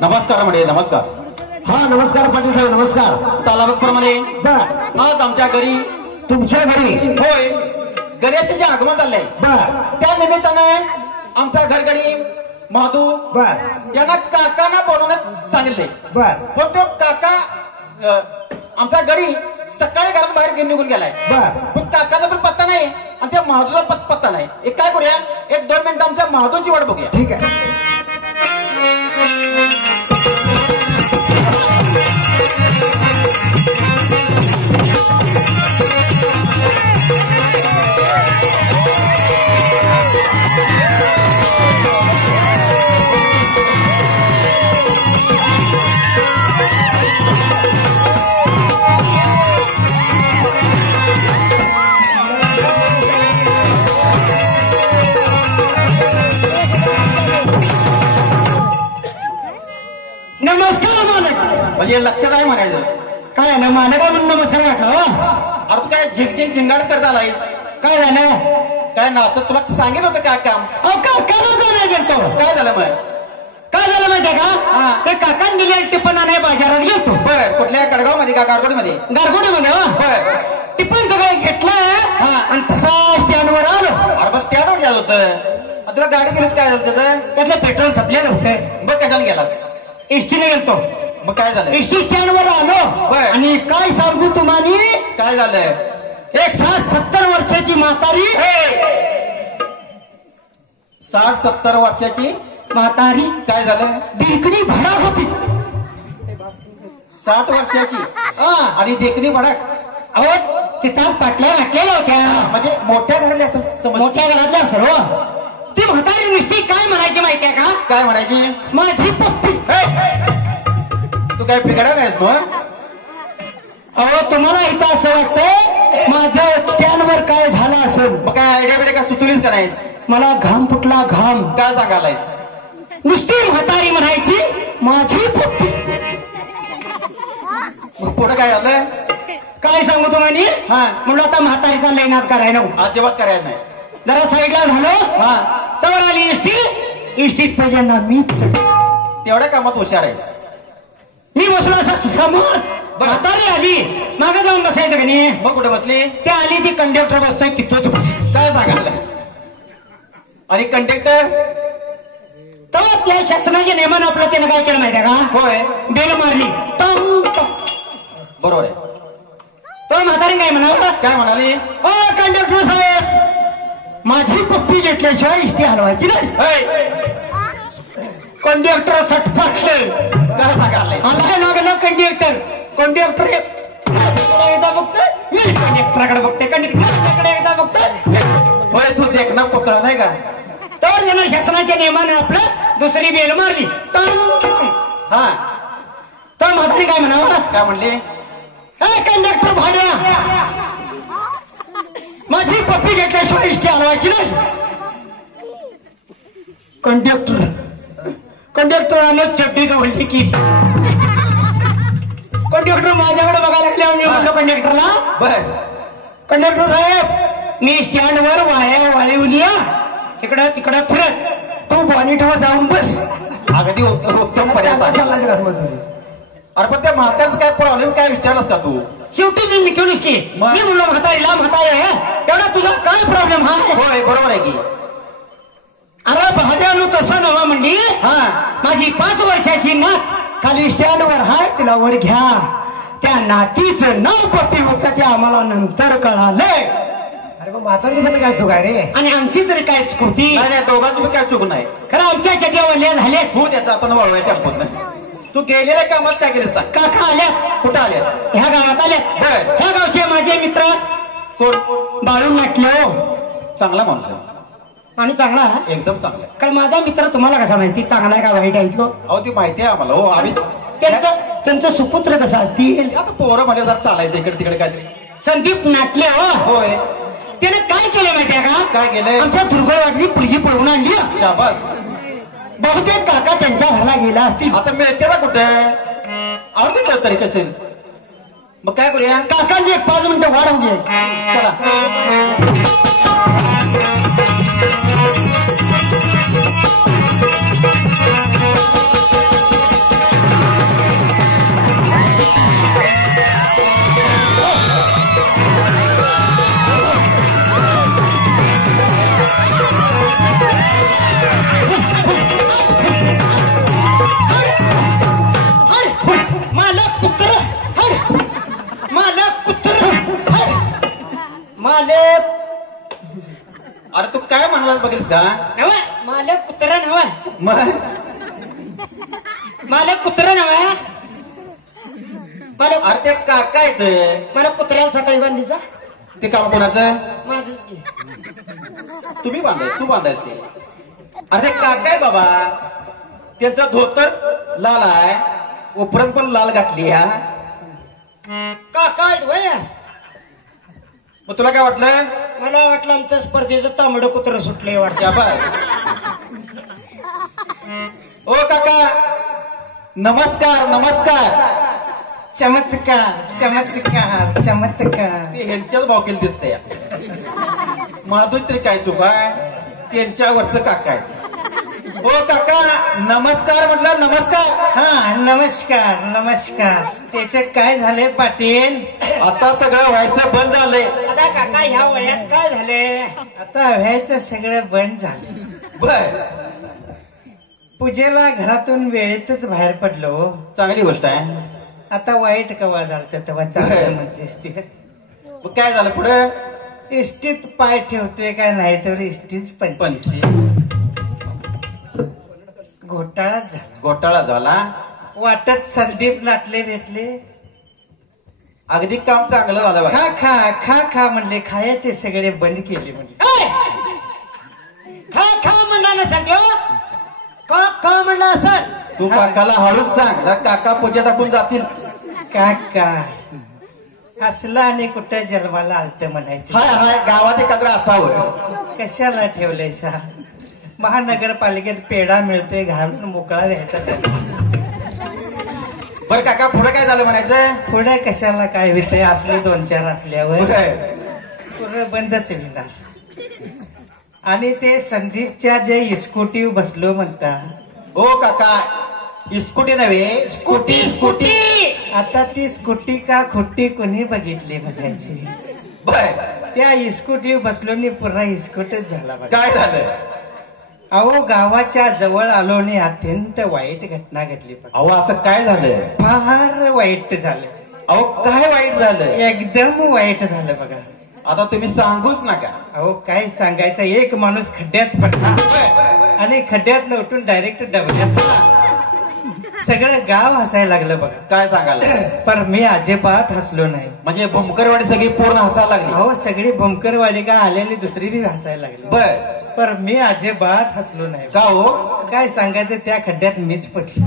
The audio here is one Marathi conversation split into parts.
नमस्कार म्हणे. नमस्कार. हा नमस्कार पाटील साहेब. नमस्कार. सालाबतप्रमाणे आज आमच्या घरी. तुमच्या घरी? होय, गणेशाचे आगमन झालंय. त्या निमित्तानं आमचा घरगडी महादू यांना काकांना बोलवण्यात सांगितलंय. पण तो काका आमचा गडी सकाळी घरात बाहेर निघून गेलाय. पण काकाचा पण पत्ता नाही आणि त्या महादूचा पत्ता नाही. एक काय करूया, 1-2 मिनिटं आमच्या महादूची वाट बघूया. ठीक आहे. नमस्कार मालक. म्हणजे लक्षात आहे म्हणायचं. काय ना मालका म्हणून नमस्कार घातला. अरे तू काय झिंग झिंगाड करत आलायस? काय झालं? काय नाचत तुला सांगितलं होतं काय काम? काका गेलतो. काय झालं मग? काय झालं माहितीये का? ते काकान दिली टिप्पण आणाय बाजारात गेलतो. बर, कुठल्या कडगाव मध्ये का गारगोडीमध्ये? गारगोडीमध्ये. टिप्पण सगळं घेतलं आणि तसा स्टँडवर आलो. अरे बस स्टँडवर गेलं होतं. तुला गाडी दिली काय झालं त्याचं? त्यातलं पेट्रोल संपलेलं होतं. बघ कशाला गेलास? एसटीने गेलतो. मग काय झालं? एसटी स्टँडवर आलो आणि काय सांगू तुम्हाला? काय झालं? 60-70 वर्षाची म्हातारी. 60-70 वर्षाची म्हातारी. काय झालं? देखणी भडाक होती. 60 वर्षाची आणि देखणी भडाक. अहो चिताब पाटल्या घातलेल्या होत्या. म्हणजे मोठ्या घरातल्या असं? मोठ्या घरातल्या सर्व. ती म्हातारी नुसती काय म्हणायची माहितीये का? काय म्हणायची? माझी पप्पी. तू काय बिघडा नाहीस मग? अहो तुम्हाला इथं असं वाटतंय माझं स्टँडवर काय झालं असेल. मग काय आयडिया बिड्या का सुचलीच का नाहीस? मला घाम फुटला. घाम काय सांगायलायस? नुसती म्हातारी म्हणायची माझी पप्पी. मग पुढे काय झालं? काय सांगू तुम्हाला? म्हणलं आता म्हातारीचा लेनात करायला अजिबात करायचं नाही. जरा साईडला झालो. तवर आली एसटी. एसटीत पहिल्यांदा मी तेवढ्या कामात हुशार आहेस. मी बसलो असं समोर. म्हातारी आली. मागे जाऊन बसायचं का नाही? मग कुठे बसली? त्या आली ती कंडक्टर बसतोय तिथंच बस. काय सांगायला? आणि कंडक्टर तेव्हा त्या शासनाच्या नियमानं आपलं त्यानं काय केलं माहितीये का? होय, बेल मारली. बरोबर आहे. तो म्हातारी काय म्हणाला? काय म्हणाली? ओ कंडक्टर साहेब, माझी पप्पी घेतल्याशिवाय इष्टी हलवायची नाही. कंडक्टर सटपटले. काय सांगायला? आलाय लागला कंडक्टर. कंडक्टर एकदा बघतोय, मी कंडक्टरकडे बघतोय. कंडक्टरकडे एकदा बघतोय. होय, तू देखना पुतळा नाही का? तर त्यानं शासनाच्या नियमानं आपलं दुसरी बेल मारली. तर म्हातारी काय म्हणावं? काय म्हणली? कंडक्टर भाड्या, माझी पप्पी घेतल्याशिवाय इष्टी हलवायची नाही. कंडक्टरानं चड्डी जवळली की. कंडक्टर माझ्याकडे बघायला लागले. आम्ही म्हणलो कंडक्टरला, बर कंडक्टर साहेब मी स्टँडवर वाया वाळवली. इकडं तिकडं फिरत तू बॉनेटवर जाऊन बस. अगदी उत्तम पर्याय. अरे पण त्या म्हाताऱ्याचं काय प्रॉब्लेम काय विचारलास का तू? शेवटी मी मिटवलीस की. मी म्हणलो म्हातारीला, म्हातारी तेवढा तुझा काय प्रॉब्लेम हा? होय, बरोबर आहे की. अरे भाज्यानो तसं नवा म्हणली. माझी 5 वर्षाची नात खाली स्टँडवर हाय, तिला वर घ्या. त्या नातीचं नाव पप्पी होतं ते आम्हाला नंतर कळालंय. म्हातारी पण काय चूक आहे रे आणि आमची तरी काय चुकती नाही दोघांची पण काय चूक नाही खरं आमच्या चटया वळल्या झाल्या तू त्याचा आपण वळवाय टेम्पोत नाही तू गेलेल्या कामात काय केलं सांग काका आल्या कुठं आल्या ह्या गावात आल्या ह्या गावचे माझे मित्र कोण बाळून नाटले हो चांगला माणूस आहे आणि चांगला एकदम चांगला आहे कारण माझा मित्र तुम्हाला कसा माहिती चांगला आहे का वाईट आहे तो अहो ती माहिती आहे आम्हाला हो आम्ही त्यांचं सुपुत्र कसं असतील आता पोरं म्हणजे जर चालायचं इकडे तिकडे काय संदीप नाटले हो होय त्याने काय केलं माहितीये का काय केलंय आमच्या दुर्बळवाडीची पुरगी पळवून आणली शाबास बहुतेक काका त्यांच्या घरला गेला असतील आता मिळते ना कुठे आवडते तरी कसे मग काय करूया काकांची 5 मिनिटं वाढ होऊ चला मालक पुत्र मालक पुत्र मालक अरे तू काय म्हणालास बघेल का नव मालक पुत्र नव मग मालक पुत्र नव मालक अरे ते काका येत मला पुत्राला सकाळी बांधीचा ते काम कोणाचं माझं तुम्ही बांधाय तू बांधायस ते अरे ते काका आहे बाबा त्यांचा धोतर लाल आहे उपरंत पण लाल घातली ह्या काका आहेत वय मग तुला काय वाटलं मला वाटलं आमच्या स्पर्धेचं तांबडं कुत्र सुटलंय वाटतं ओ काका नमस्कार नमस्कार चमत्कार चमत्कार चमत्कार ते ह्यांच्याच भावकील दिसतंय माझं तरी काय चूक आहे त्यांच्यावरचं काका आहे ओ काका नमस्कार म्हटलं नमस्कार हा नमस्कार नमस्कार त्याचे काय झाले पाटील आता सगळं व्हायचं बंद झालंय आता काका ह्या वयात काय झाले आता व्हायचं सगळं बंद झालं बर पूजेला घरातून वेळेतच बाहेर पडलो चांगली गोष्ट आहे आता वाईट कवा झालं तेव्हा चांगलं म्हणतेस मग काय झालं पुढे इष्टीत पाय ठेवते काय नाही तर इष्टीच पंची घोटाळाच झाला घोटाळा झाला वाटत संदीप नाटले भेटले अगदी काम चांगलं झालं बघा खा खा खा खा म्हणले खायचे सगळे बंद केले म्हणले खा खा म्हणला ना सांगो का का म्हणला असं तू काकाला हळूच सांग ना काका पूजा टाकून जातील काका असला आणि कुठे जन्माला आलत म्हणायचं हाय हाय गावात एखादं असावं कशाला ठेवलंय सा महानगरपालिकेत पेढा मिळतोय घालून मोकळा व्हायचा बरं काका पुढे काय झालं म्हणायचं पुढे कशाला काय होतंय असले 2-4 असल्यावर पुढे पुढं बंदच होणार आणि ते संदीपच्या जे इस्कुटी बसलो म्हणता हो काका स्कूटी नव्हे स्कूटी स्कूटी आता ती स्कूटी का खोटी कोणी बघितली बघायची बर त्या इस्कुटी बसलो नि पुरा इस्कुटच झाला बघा काय झालं अहो गावाच्या जवळ आलो आणि अत्यंत वाईट घटना घडली अहो असं काय झालं फार वाईट झालं अहो काय वाईट झालं एकदम वाईट झालं बघा आता तुम्ही सांगूच नका अहो काय सांगायचं एक माणूस खड्ड्यात पडला आणि खड्ड्यात उठून डायरेक्ट डबल्यात सगळं गाव हसायला लागलं बघा काय सांगायला पण मी अजिबात हसलो नाही म्हणजे भूमकरवाडी सगळी पूर्ण हसायला लागली अहो सगळी भूमकरवाडी का आलेली दुसरी बी हसायला लागली बर पर मी अजिबात हसलो नाही का हो काय सांगायचं त्या खड्ड्यात मीच पडली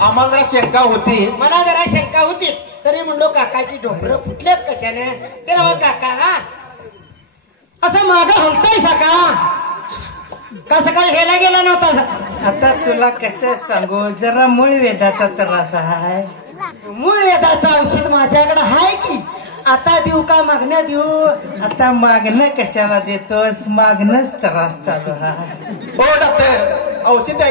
आम्हाला जरा शंका होती मला जरा शंका होती तरी म्हणलो काकाची ढोबरं फुटल्यात कशाने ते राव काका हा असं मागं हलताय का का सकाळी घ्यायला गेला नव्हता आता तुला कसं सांगू जरा मूळ वेदाचा त्रास आहे मूळ वेदाचं औषध माझ्याकडे आहे की आता देऊ का मागणं देऊ आता मागणं कशाला देतोस मागणंच त्रास चालू आहे हो डॉक्टर औषध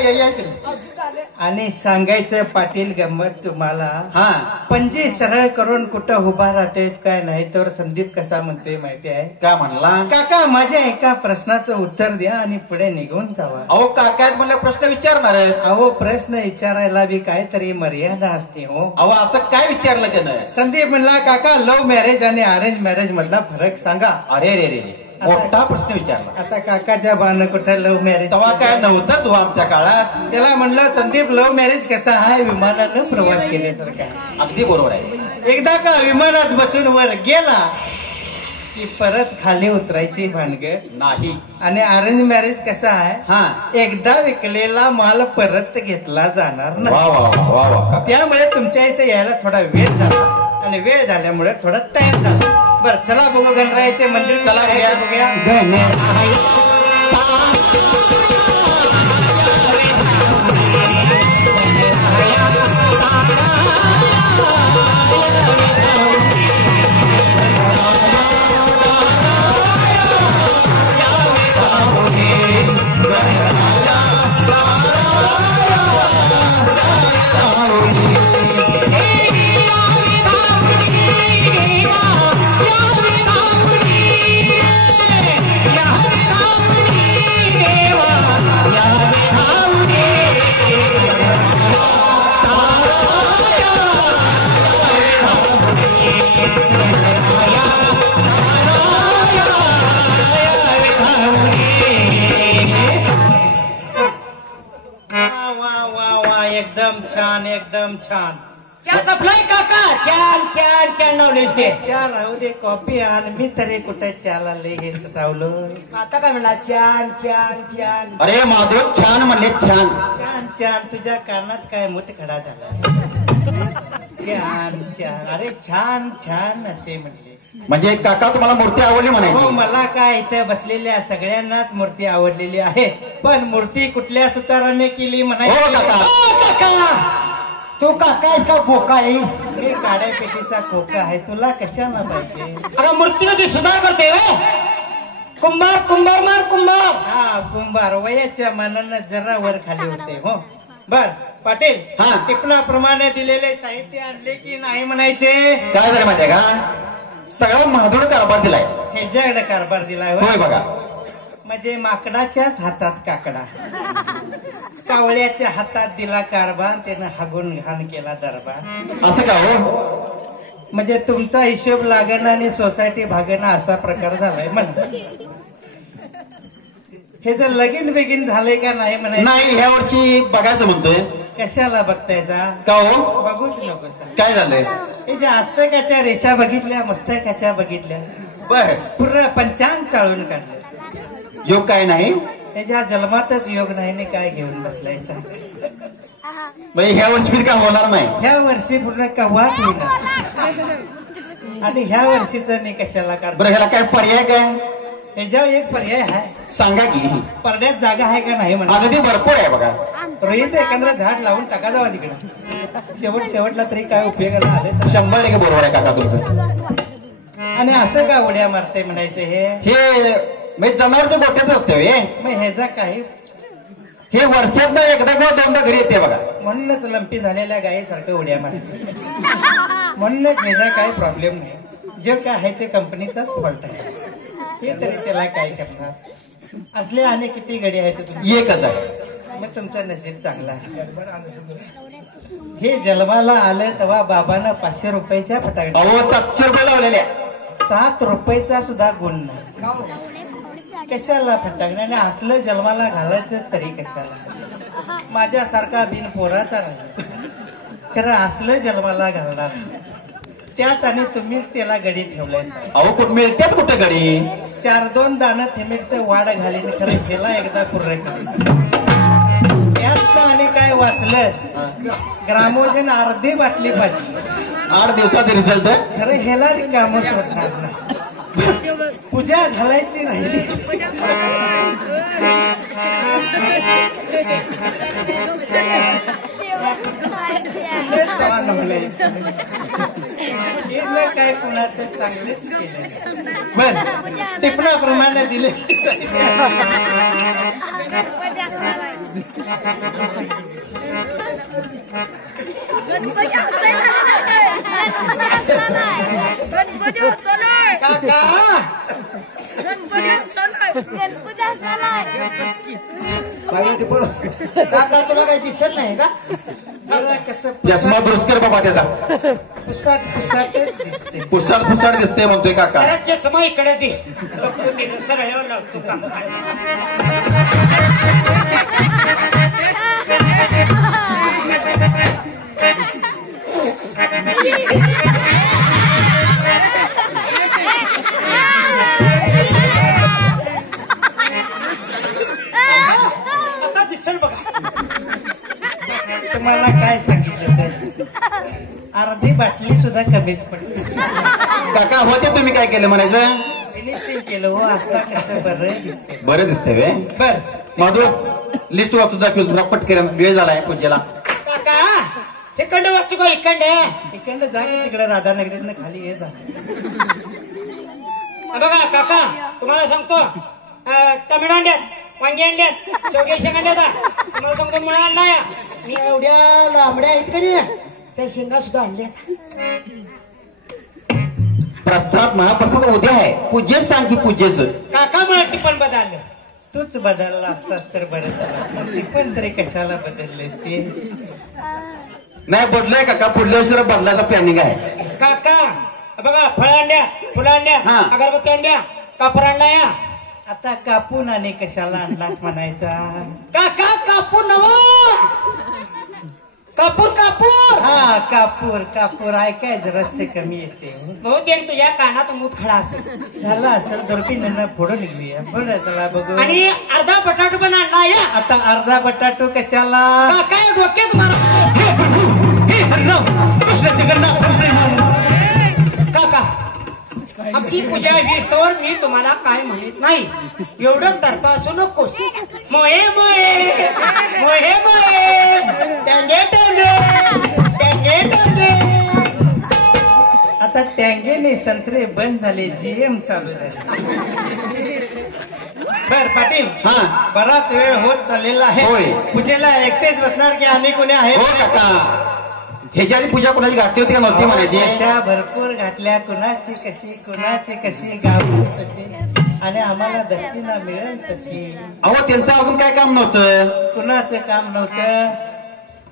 आणि सांगायचं पाटील गंमत तुम्हाला हा पंजी सरळ करून कुठं उभा राहते काय नाही तर संदीप कसा म्हणतोय माहिती आहे काय म्हणला? काका माझ्या एका प्रश्नाचं उत्तर द्या आणि पुढे निघून जावा. अहो काका म्हणलं प्रश्न विचारणार आहेत. अहो प्रश्न विचारायला बी काहीतरी मर्यादा असते हो. अहो असं काय विचारलं त्यानं? संदीप म्हणला काका लव्ह मॅरेज आणि अरेंज मॅरेज मधला फरक सांगा. अरे रे रे रे मोठा प्रश्न विचारला. आता काकाच्या बाण कुठं लव्ह मॅरेज तेव्हा काय नव्हतं तू आमच्या काळात. त्याला म्हणलं संदीप लव्ह मॅरेज कसा आहे विमानानं प्रवास केल्यासारखा. अगदी बरोबर आहे. एकदा का विमानात बसून वर गेला की परत खाली उतरायची भानगड नाही. आणि अरेंज मॅरेज कसा आहे हा एकदा विकलेला माल परत घेतला जाणार वा नाही. वा वा वा. त्यामुळे तुमच्या इथे यायला थोडा वेळ झाला आणि वेळ झाल्यामुळे थोडा टाइम झाला. बरं चला बघू गणरायाचे मंदिर. चला बघूया. एकदम छान एकदम छान. चहा सप्लाय काका छान छान छान लावलेस ते. चहा राहू दे कॉफी आण. मी तरी कुठे चहाला लई घेत रावलो. आता काय म्हणला छान छान छान. अरे माधव छान म्हणले छान. छान छान तुझ्या कानात काय मूत खडा झाला. छान छान अरे छान छान असे म्हणले. म्हणजे काका तुम्हाला मूर्ती आवडली हो म्हणायची. मला काय इथे बसलेल्या सगळ्यांनाच मूर्ती आवडलेली आहे. पण मूर्ती कुठल्या सुताराने केली हो म्हणायची. काका. काका तू काका आहेस का खोका आहेस? मी काड्यापेटीचा खोका आहे. तुला कशाला पाहिजे. अगं मूर्ती ती सुधार करते रे. कुंभार कुंभार मार कुंभार. हा कुंभार वयाच्या मानानं जरा वर खाली होते. हो बर पाटील. हा. टिपणाप्रमाणे दिलेले साहित्य आणले की नाही म्हणायचे. काय झालं माहितीये का? सगळा महादूर कारभार दिलाय. ह्याच्याकडे कारभार दिलाय होय बघा. म्हणजे माकडाच्याच हातात काकडा. कावळ्याच्या हातात दिला कारभार. त्यानं हागून घाण केला दरबार. असं का हो? म्हणजे तुमचा हिशोब लागणं आणि सोसायटी भागणं असा प्रकार झालाय म्हणा. हे जर लगीन बेगीन झालंय का नाही म्हणायचं. नाही ह्या वर्षी बघायचं म्हणतोय. कशाला बघतायचा. का हो? बघूच नको सर. काय झालंय? हे ज्या हस्तकाच्या रेषा बघितल्या मस्तकाच्या बघितल्या बर पूर्ण पंचांग चाळून काढलं. योग काय नाही. त्याच्या जन्मातच योग नाही काय घेऊन बसलाय सांग. म्हणजे ह्या वर्षी काय होणार नाही. ह्या वर्षी पूर्ण कव्वाच होणार. आणि ह्या वर्षीचं नाही कशाला काढ. बरं ह्याला काय पर्याय काय? ह्याच्यावर एक पर्याय आहे. सांगा की. परड्यात जागा आहे का नाही म्हणा. अगदी भरपूर आहे बघा. रोहीचं एखादं झाड लावून टाका जावा तिकडे. शेवटला तरी काय उपयोगाला आले. 100% बरोबर आहे काका तुमचं. आणि असं का उड्या मारते म्हणायचं हे. हे म्हणजे जनावरच्या गोट्यात असते हे. मग ह्याचा काही हे वर्षात एकदा किंवा दोनदा घरी येते बघा. म्हणूनच लंपी झालेल्या गायीसारखं उड्या मारते. म्हणूनच ह्याचा काही प्रॉब्लेम नाही. जे काय आहे ते कंपनीचाच फॉल्ट आहे. हे तरी त्याला काय करणार. असले आणि किती गडी आहेत तुम्ही. एकच आहे. मग तुमचं नशीब चांगला आहे. हे जन्माला आलं तेव्हा बाबांना 500 रुपयाच्या फटाकड्या. अहो 700 रुपये लावलेल्या. 7 रुपयाचा सुद्धा गुण नाही. कशाला फटाकड्या. आणि असलं जन्माला घालायचं तरी कशाला. माझ्यासारखा बिन पोराचा नाही. खरं असलं जन्माला घालणार. त्यात आणि तुम्हीच त्याला गडी ठेवलाय. अहो कुठं मिळतात कुठं गडी. 4-2 दाणं थिमीटचं वाढ घालीन खरं ह्याला एकदा पूर्ण यात आणि काय वाचलं. ग्रामोजन अर्धी बाटली पाहिजे. 8 दिवसात रिझल्ट. खरं ह्याला काम होणार नाही. पूजा घालायची राहिली. काय कुणाचं चांगलेच केलं. बर टिपणाप्रमाणे दिले. काका तुला काही दिसत नाही का? जरा कसं चष्मा दुरुस्त बाबा त्याचा पुसाटच दिसते. पुसाड दिसते म्हणतोय काका. जरा चष्मा इकडे दे. सरळ लावतो काम. आता दिसेल बघा. तुम्हाला काय सांगितलं तर अर्धी बाटली सुद्धा कमीच पडली. काका होते तुम्ही काय केलं म्हणायचं? फिनिशिंग केलं हो. असं कसं बरं दिसते. बरं दिसतंय वे. बर माधू लिस्ट वाचून दाखवून तुला पटकन वेळ झालाय पूजेला. काका हे कंड वाचू का इकडे? इकडनं जा की तिकडे राधानगरीतनं खाली ये जा. बघा काका तुम्हाला सांगतो टोमॅटो अंड्यात वांगी अंड्यात शेवग्याच्या अंड्यात तुम्हाला सांगतो मला आणला या मी एवढ्या लांबड्या आहेत का नाही त्या शेंगा सुद्धा आणल्यात. प्रसाद महाप्रसाद उद्या आहे. पूजेच सांग की पूजेच. काका मला टिपण बदललं. तूच बदलला असतास तर बरं झालं. ती पण तरी कशाला बदललेस ते? नाही बदलाय काका. पुढल्या वर्षी बदलायचा प्लॅनिंग आहे. काका बघा फळ अंड्या फुलं अंड्या हा. अगरबत्ती अंड्या कापूर आणला या. आता कापून आणि कशाला आणलास म्हणायचा? काका कापूर नव कापूर कापूर. हा कापूर कापूर ऐकाय जरासे कमी येते. बहुतेक तुझ्या कानात मूत खडा असेल. झाला असेल दुर्बीनं पुढे निघूया. पुढे चला बघू. आणि अर्धा बटाटो पण आणला या. आता अर्धा बटाटो कशाला? काका डोक्यात मारा. काका आमची पूजा विस्तवर मी तुम्हाला काय म्हणत नाही. एवढं तरपासू नकोस. मोहे मोहे मोहे मोहे टंगे टंगे टंगे टंगे. आता टँगेने संत्रे बंद झाले. जीएम चालू झाले. बर पाटील हा बराच वेळ होत चाललेला आहे. होय. पूजेला एकटेच बसणार की आणि कोणी आहे? हो काका. ह्याच्या आधी पूजा कोणाची घातली होती का नव्हती म्हणायची? अशा भरपूर घातल्या. कुणाची कशी गाव कशी आणि आम्हाला दक्षिणा मिळेल तशी. अहो त्यांचं अजून काय काम नव्हतं. कुणाचं काम नव्हतं?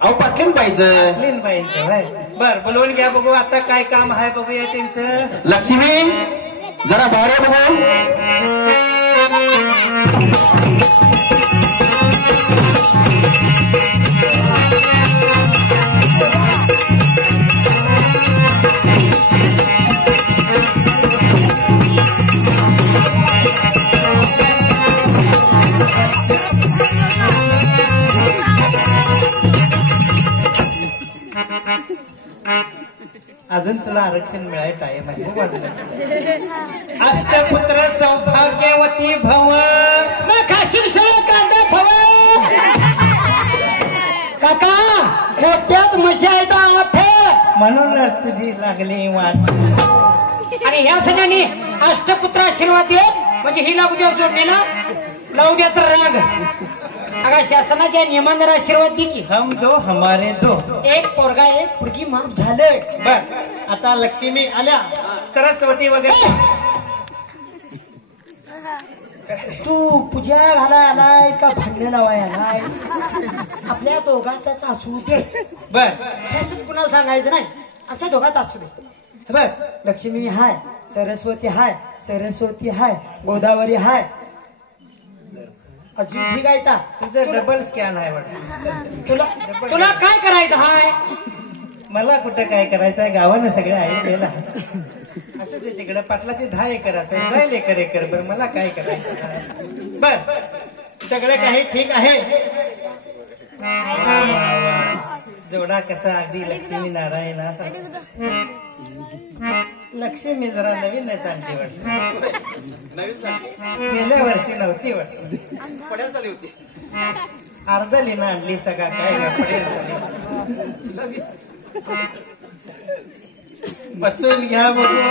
अहो पाटलीन पाहिजे. क्लीन बाईंचं होय. बर बोलवून घ्या बघू आता काय काम आहे बघूया त्यांचं. लक्ष्मी जरा बाहेर बघू. अजून तुला आरक्षण मिळाय टाइम आहे. अष्टपुत्र सौभाग्यवती भव. मग खाशील सगळं कांदा फव. काका मोठ्यात मशी आहेत आठ. म्हणूनच तुझी लागली वाट. आणि ह्या सगळ्यांनी अष्टपुत्र आशीर्वाद दे म्हणजे ही लागू द्या जोडणीला लावू द्या तर राग. अगा शासनाच्या नियमांवर आशीर्वाद दे की. हम दो हमारे दो. एक पोरगा एक पुरगी माफ झाले. बर आता लक्ष्मी आल्या. सरस्वती वगैरे. तू पूजा घालाय आलाय का भांडण लावाय आलाय? आपल्या दोघात असू दे. बर हे कुणाला सांगायचं नाही. आमच्या दोघात असू दे. बघ लक्ष्मी हाय सरस्वती हाय सरस्वती हाय गोदावरी हाय. अजून ठीक आहे का? तुझं डबल स्कॅन आहे वाटतं. तुला काय करायचं हाय? मला कुठं काय करायचं आहे? गावानं सगळं ऐकलेलं आहे. असं ते तिकडे पाटलाचे 10 एकर असेल. जाईल एकर बरं मला काय करायचं? बर सगळं काही ठीक आहे. जोडा कसा अगदी लक्ष्मी नारायण असा. लक्ष्मी जरा नवीनच आणली वाटत. गेल्या वर्षी नव्हती वाटत. पड्याला झाली होती. अर्ध लिना आणली सगळा काय झाली. बसून घ्या बघू.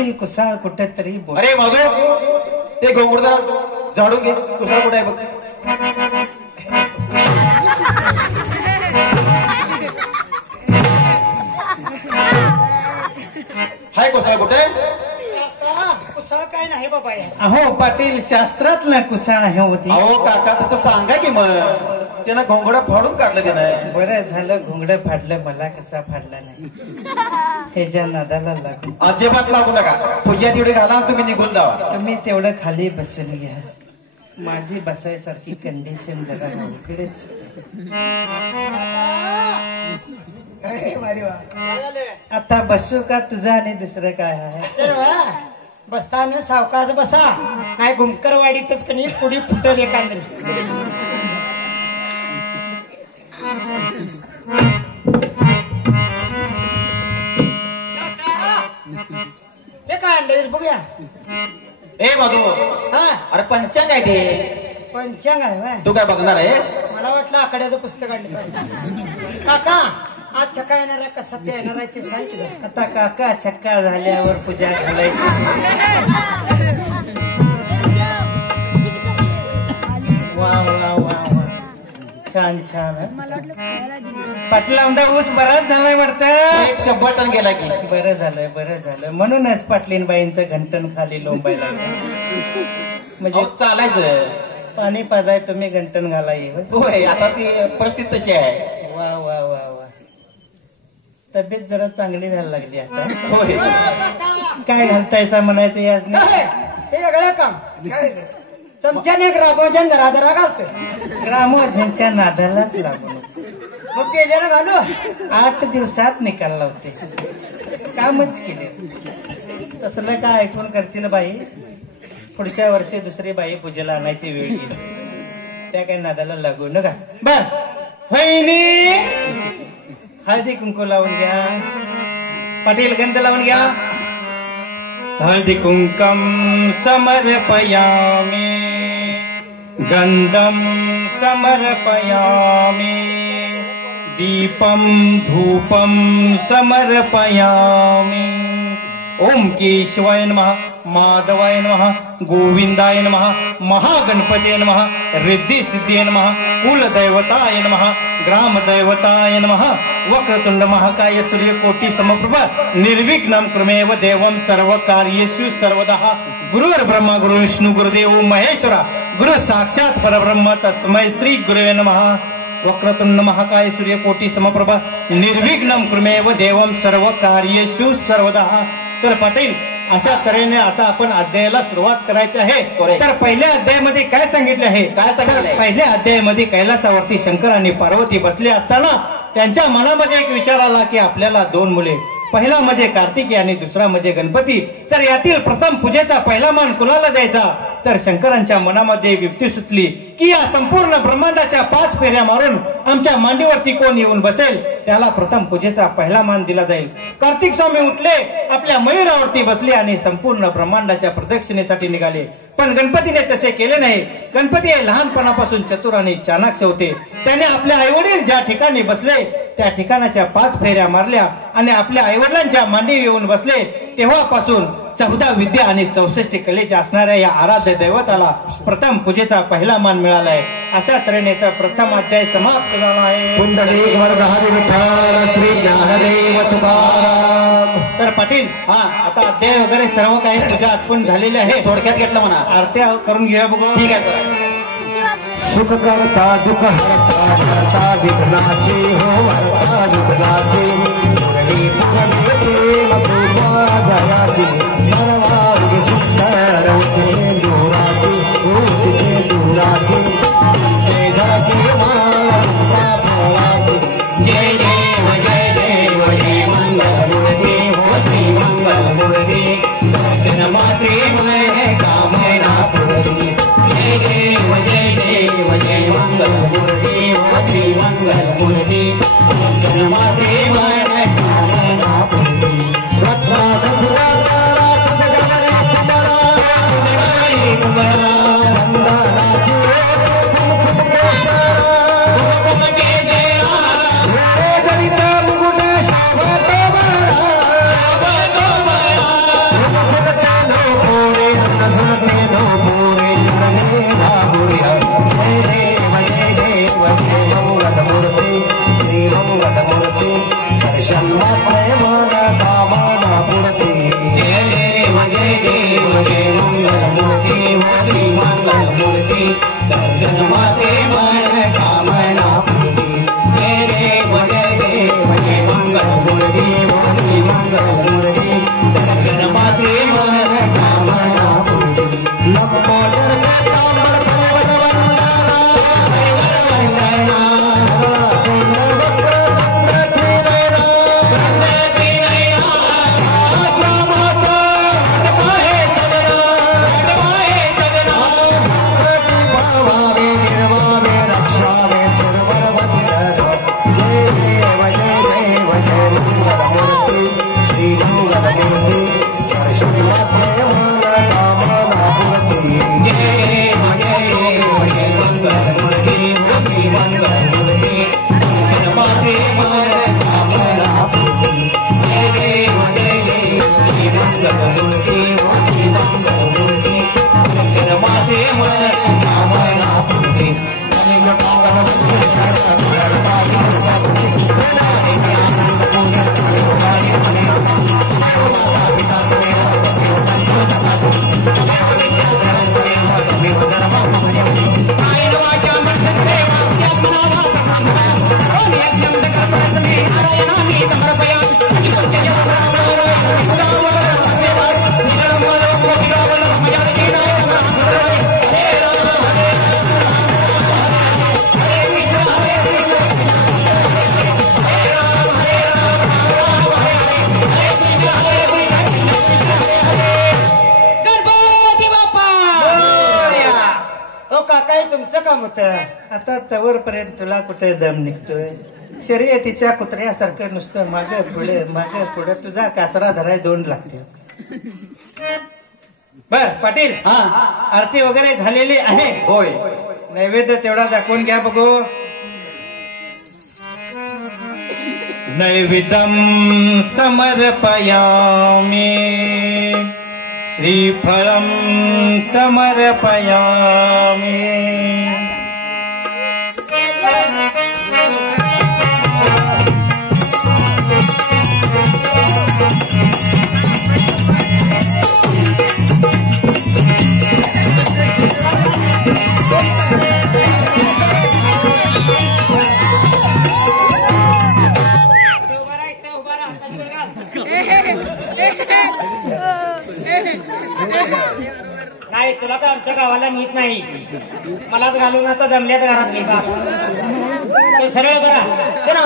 पाटील कुसाळ कुठेतरी बोल. अरे माधू ते घोंगड जरा झाडून घे. कुसाळ कुठे आहे बघ. हाय कुसाळ कुठे. कुसाळ काय नाही बाबा हे. अहो पाटील शास्त्रात ना कुसाळ आहे होती. अहो काका तसं सांगा की मग. त्यानं घोंगड फाडून काढलं त्यानं. बरं झालं घोंगड फाडलं, मला कसा फाडला नाही. ह्याच्या नादाला लागू. अजिबात लागू नका. पूजा तेवढी घाला आणि तुम्ही निघून जावा. तुम्ही तेवढं खाली बसून घ्या. माझी बसायसारखी कंडिशन जरा इकडेच. आता बसू का तुझं आणि दुसरं काय आहे. तर वा, बसताना सावकाश बसा, नाही घुमकरवाडीतच कणी पुढे फुटल एखादी. ते काय आणलंयस बघूया. ए मधू हा अरे पंचांग आहे ते. पंचांग आहे व्हय. तू काय बघणार आहेस. मला वाटलं आकड्याचं पुस्तक आणलं. काका आज छक्का येणार आहे का सत्य येणार आहे ते सांग की. आता काका चक्का झाल्यावर पूजा घालायची. वा वा वा वा छान छान. पाटला आमदा ऊस बराच झालाय वाटतं. 100 टन गेला की. बरं झालं बरं झालं. म्हणूनच पाटलीनबाईंचं घंटन खाली लोंबायला म्हणजे चालायचं. पाणी पाजाय तुम्ही घंटन घालाय. होय आता ती परिस्थिती तशी आहे. वा वा वा वा. तब्येत जरा चांगली व्हायला लागली आता. होय काय घालतायसा म्हणायचं याच नाही. ते वेगळं काम. चमच्याने ग्रामोजन जरा घालतोय. ग्रामोजनच्या नादालाच लागू नको. मग केल्यानं घालू. 8 दिवसात निकाल लावते. कामच केले. तसलं काय ऐकून करशील बाई. पुढच्या वर्षी दुसरी बाई पूजेला आणायची वेळ येईल. त्या काही नादाला लागू नका. बर वहिनी हळदी कुंकू लावून घ्या. पाटील गंध लावून घ्या. हळदी कुंकम समर्पयामि गंधम समर्पयामि दीपम धूपम समर्पयामि. ओम केशवाय नमः, माधवाय नमः, गोविंदाय नमः, महागणपते नमः, रिद्धि सिद्धि नमः, कुलदैवताय नमः, ग्रामदैवताय नमः. वक्रतुंड महाकाय सूर्यकोटि समप्रभा निर्विघ्नं कुरुमेव देवं सर्वकार्येषु सर्वदा. गुरुर्ब्रह्मा गुरुर्विष्णु गुरुदेव महेश्वरा गुरु साक्षात परब्रह्म तस्मै श्री गुरुवे नमः. वक्रतुंड महाकाय सूर्यकोटि समप्रभा निर्विघ्नं कुरुमेव देवं सर्वकार्येषु सर्वदा. तर पाटील अशा तऱ्हेने आता आपण अध्यायाला सुरुवात करायची आहे. तर पहिल्या अध्यायामध्ये काय सांगितले आहे. काय सांगितले. पहिल्या अध्यायामध्ये कैलासावरती शंकर आणि पार्वती बसले असताना त्यांच्या मनामध्ये एक विचार आला की आपल्याला 2 मुले. पहिला म्हणजे कार्तिकी आणि दुसरा म्हणजे गणपती. तर यातील प्रथम पूजेचा पहिला मान कुणाला द्यायचा. तर शंकरांच्या मनामध्ये एक युक्ती सुचली की या संपूर्ण ब्रह्मांडाच्या 5 फेऱ्या मारून आमच्या मांडीवरती कोण येऊन बसेल त्याला प्रथम पूजेचा पहिला मान दिला जाईल. कार्तिक स्वामी उठले, आपल्या मयूरावरती बसले आणि संपूर्ण ब्रह्मांडाच्या प्रदक्षिणेसाठी निघाले. पण गणपतीने तसे केले नाही. गणपती हे लहानपणापासून चतुर आणि चाणाक्ष होते. त्याने आपल्या आईवडील ज्या ठिकाणी बसले त्या ठिकाणाच्या 5 फेऱ्या मारल्या आणि आपल्या आईवडिलांच्या मांडी येऊन बसले. तेव्हापासून 14 विद्या आणि 64 कलेच्या असणाऱ्या या आराध्य दैवताला प्रथम पूजेचा पहिला मान मिळालाय. अशा तऱ्हेने प्रथम अध्याय समाप्त झाला आहे. पुंडलिक वरदारी विठ्ठल श्री ज्ञानदेव तुकाराम. तर पाटील आता अध्याय वगैरे सर्व काही पूजा आटपून झालेली आहे. थोडक्यात घेतलं म्हणा. आरत्या करून घेऊया बघू. ठीक आहे सर. सुख करता दुख हरता भरता विघ्नाचे हो भरता विघ्नाचे मुरली पुरले प्रेम कृपा दयाची सर्वांगी सुंदर उठसे दुराचे उठसे दुराचे जय धरती माता फळाचे. जय देव जय देव जय मंगल मूर्ती हो श्री मंगल मूर्ती दर्शन मात्रे मैं कामना पूर्ती. जय देव जय देव जय मंगल मूर्ती हो श्री मंगल मूर्ती दर्शन मात्रे मैं कामना पूर्ती. रत्ना दक्षिणा तारा कुंभरा कुंभरा देव जय मंगलमूर्ती श्री मंगलमूर्ती दर्शन माते मन कामना पूर्ती जय देव जय मंगलमूर्ती श्री मंगलमूर्ती दर्शन माते मन कामना पूर्ती लंबोदर तांबर परिवर वंदना वंदना सुंदर वक्र आता तवर पर्यंत तुला कुठे दम निघतोय शर्यतीच्या कुत्र्यासारखं नुसतं मागे पुढे तुझा कासरा धराय 2 लागते बर पाटील आरती वगैरे झालेली आहे होय नैवेद्य तेवढा दाखवून घ्या बघू नैवेद्यं समर्पयामि श्रीफलं समर्पयामि नाही तुला काय आमच्या गावाला नीट नाही मलाच घालून आता दमल्यात घरात नाही का ते सरळ करा ते ना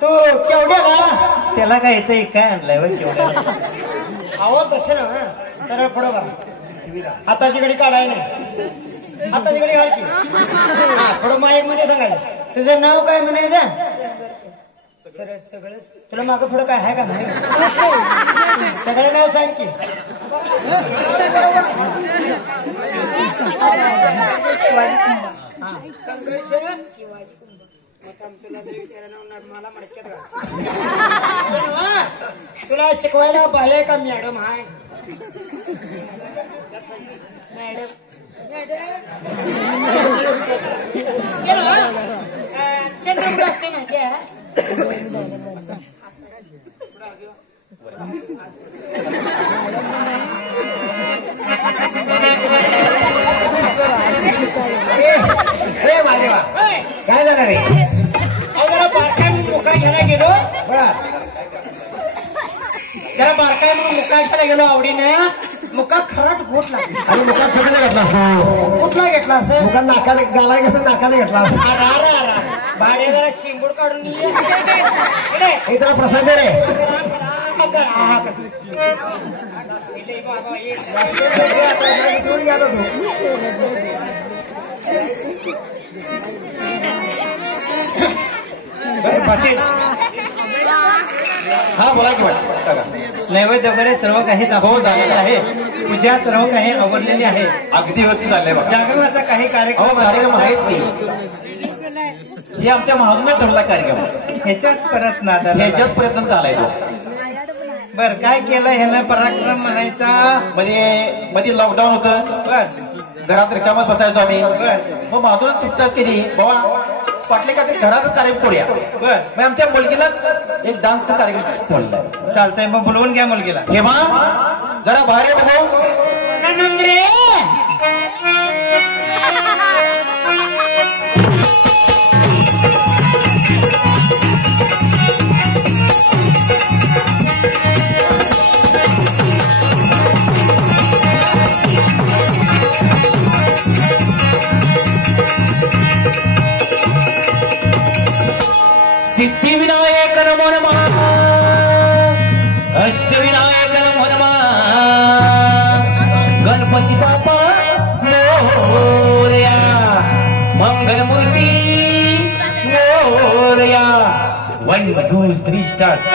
तू केवढ्या बा त्याला काय येतं काय आणलंय बघ केवढ्या अहो तसं ना सरळ पुढं बघा हाताची घडी काढाय नाही हाताची घडी घालायची पुढं माईक मध्ये सांगायचं तुझं नाव काय म्हणायचं सरळ सगळं तुला मागं पुढं काय आहे का नाही सगळं नाव सांग की तुला शिकवायला बाय का मॅडम हाय चंद्रपूर असते माहिती आहे काय झालं रे जरा बारकाय म्हणून मुका घ्यायला गेलो जरा बारकाय म्हणून मुका घ्यायला गेलो आवडीने मुका खराच फुटला आणि मुखात सगळं घेतलास तू कुठला घेतला असं मुखात नाकाने गाला कसं नाकाने घेतलास भाडे जरा शिंबूड काढून हे जरा प्रसाद रे पाटील हा बोला की वाटतं नैवेद्य वगैरे सर्व काही दाखवून झालेलं आहे पूजा सर्व काही आवडलेली आहे अगदी व्यवस्थित झालंय बघा जागरणाचा काही कार्यक्रम कार्यक्रम आहेच की हे आमच्या महाजनात ठरला कार्यक्रम ह्याच्यात परत नादा ह्याच्यात प्रयत्न झालाय तो बर काय केलं ह्याला पराक्रम म्हणायचा मध्ये लॉकडाऊन होतं बर घरात रिकामात बसायचो आम्ही मग महाजनात शिक्षात केली बाबा वाटले का ते घरात कार्यक्रम करूया. बर मग आमच्या मुलगीलाच एक डान्स कार्यक्रम बोललाय. चालतंय मग बोलवून घ्या मुलगीला. केव्हा जरा बाहेर बघू. नंद्रे सिद्धिविनायक नमो नमः. अष्टविनायक नमो नमः. गणपती बाप्पा मोरया. मंगलमूर्ती मोरया. 1 2 3 स्टार्ट.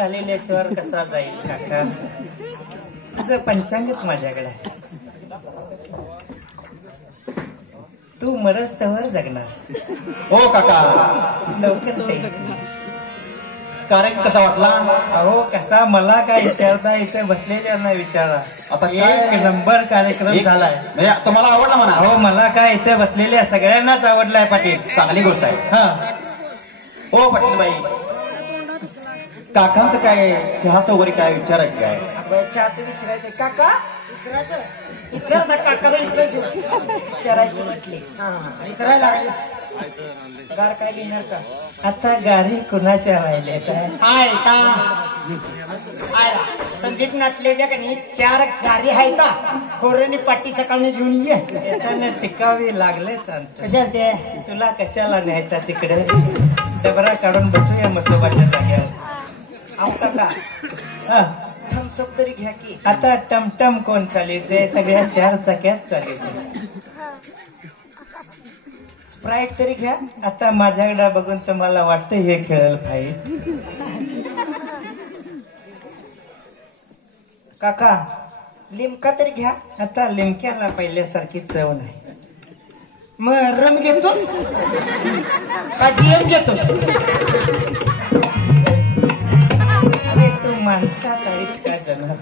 झालेल्याशिवाय कसा जाईल काका? तुझं पंचांगच माझ्याकडे आहे. तू मरस्तवर जगणार. हो काका. लवकर कार्यक्रम कसा वाटला? अहो कसा मला काय विचारता इथे बसलेल्यांना विचारा. आता एक काय? नंबर कार्यक्रम एक- झालाय. म्हणजे तुम्हाला आवडला म्हणा. अहो मला काय इथे बसलेल्या सगळ्यांनाच आवडलाय पाटील. चांगली गोष्ट आहे. हा हो पाटील बाई, काकांचं काय चहाचं वगैरे काय विचारायचं काय? चहाचं विचारायचं काका विचार ना काकाला विचारायचं म्हटले विचारायला लागलीस गार काय घेणार का? आता गाडी कुणाच्या राहिले काय? हाय का हाय संदीप नाटलेच्या का नाही 4 गाडी आहे का खोऱ्याने पाटी सकाळने घेऊन ये. येताना टिकावी लागलेच आमच्या. कशा ते तुला कशाला न्यायचा तिकडे? डबरा काढून बसूया मसोबाच्या जाग्यावर. अहो काका हा थम्सअप तरी घ्या की. आता टमटम कोण चालिते? सगळ्या 4 चाक्यात चालिते. स्प्राईट तरी घ्या. आता माझ्याकडे बघून तुम्हाला वाटतं हे खेळल पाहिजे. काका लिमका तरी घ्या. आता लिमक्याला पहिल्यासारखी चव नाही. मग रम घेतोस का जीएम घेतोस? अरे तू माणसात आहेस का जनावर?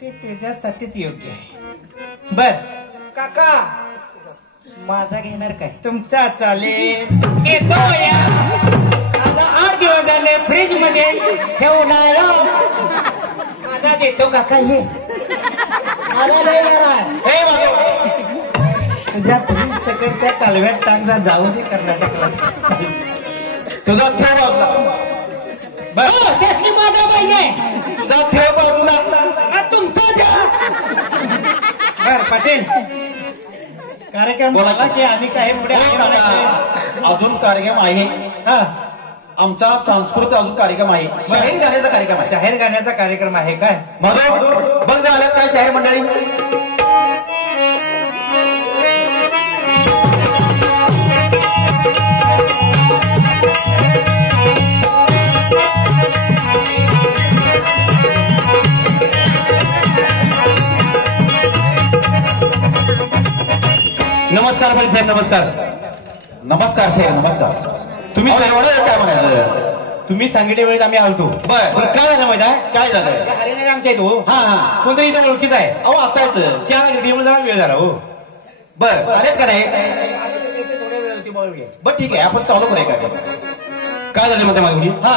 ते त्याच्यासाठीच योग्य आहे. बर काका माझा घेणार काय? तुमचा चालेल. येतो या. आता 8 दिवस झाले फ्रीज मध्ये ठेवला. माझा देतो काका ये. माझा लय वेळा आहे. हे बाबा, तुझ्या फ्रीज सकट त्या कालव्यात टांगा जाऊ दे कर्नाटकला. तुझा ठेव बाजूला. हो, त्यासनी माझा पाहिजे. तुझा ठेव बाजूला. हा तुमचा द्या. बर पाटील, कार्यक्रम बोला झाला की आणि काही पुढे हो, आहे म्हणायचे? काका, अजून कार्यक्रम आहे. हा आमचा सांस्कृतिक अजून कार्यक्रम आहे. शाहीर गाण्याचा कार्यक्रम आहे. शाहीर गाण्याचा कार्यक्रम आहे काय? मधू बघ जर आल्यात काय शाहीर मंडळी? नमस्कार पाटील साहेब, नमस्कार. नमस्कार शाहीर, नमस्कार. तुम्ही एवढं काय म्हणायचं? तुम्ही सांगितल्या वेळेत आम्ही आलतो. बर. पण काय झालं माहिती आहे? काय झालं? हरियाणा आमच्या येतो हा हा. कोणतरी इथं ओळखीच आहे. अहो असायचं. 4 वाजता जरा वेळ झाला हो. बर आलेत का नाही? थोड्या वेळ होती बघा. बर ठीक आहे, आपण चालू करूया काय? काय झालं म्हणते माझी? हा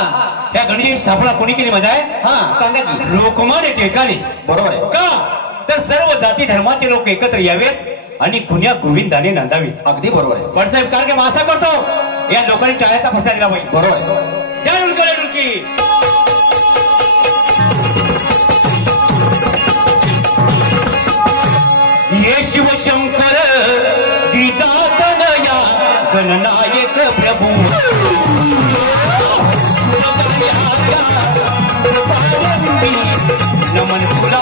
या गणेशाची स्थापना कोणी केली माहिती आहे? हा सांगा की. लोकमान्य टिळकांनी. बरोबर आहे. का तर सर्व जाती धर्माचे लोक एकत्र यावेत आणि गुन्ह्या गोविंदाने नांदावीत. अगदी बरोबर आहे. पडसाहेब कार्यक्रम असा करतो या लोकांनी टाळ्याचा फसा दिला पाहिजे. बरोबर आहे. त्या डुलकी डुलकी ये शिवशंकर द्विजातनया गणनायक प्रभू नमन तुला